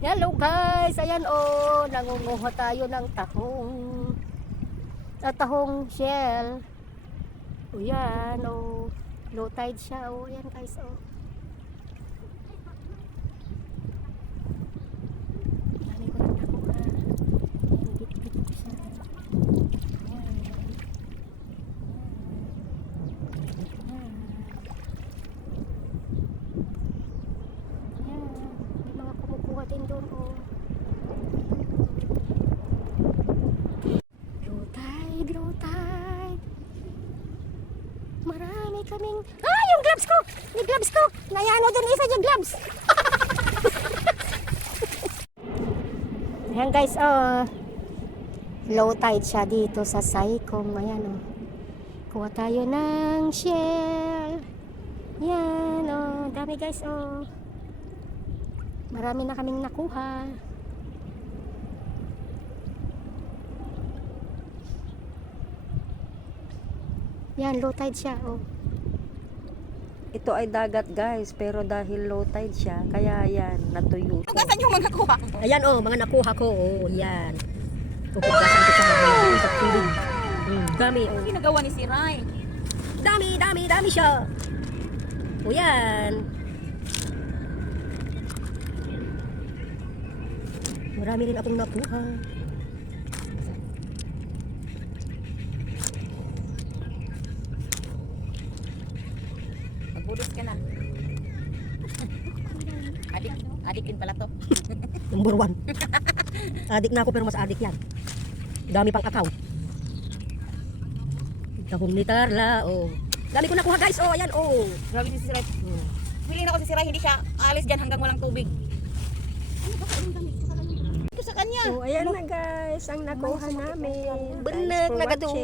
Hello guys, ayan oh, nangunguha tayo ng tahong. Tahong shell. O yan oh, low tide siya oh, ayan guys oh. Dami ko lang nakuha. Bit-bit ko siya. Ayan. Kumukuha din doon oh. Low tide. Marami kaming yung gloves ko! Yung gloves ko! Nayano dun isa yung gloves. Ayan guys oh. Low tide siya dito sa Saikom. Ayan oh. Kuha tayo ng shell. Yan oh. Dami guys oh. Marami na kaming nakuha. Yan, low tide siya, oh. Ito ay dagat guys, pero dahil low tide siya, kaya yan, natuyo. Hugasan yung mga nakuha. Ayan, oh, mga nakuha ko, oh, yan. Pupugasan ko siya sa tubig. Dami, oh. Ginagawa ni si Rai. Dami siya. Oh, yan. Marami rin akong nakuha. Magbulis ka na. Adik din pala to. Number 1. Adik na ako pero mas adik yan. Dami pang account. Tahong ni Carla, oh. Dami ko nakuha guys, oh, ayan, oh. Grabe si Rai. Feeling ako si Rai, hindi siya alis dyan hanggang walang tubig. Ito sa kanya. So ayan na guys, ang nakuha namin. Benek na gaduh.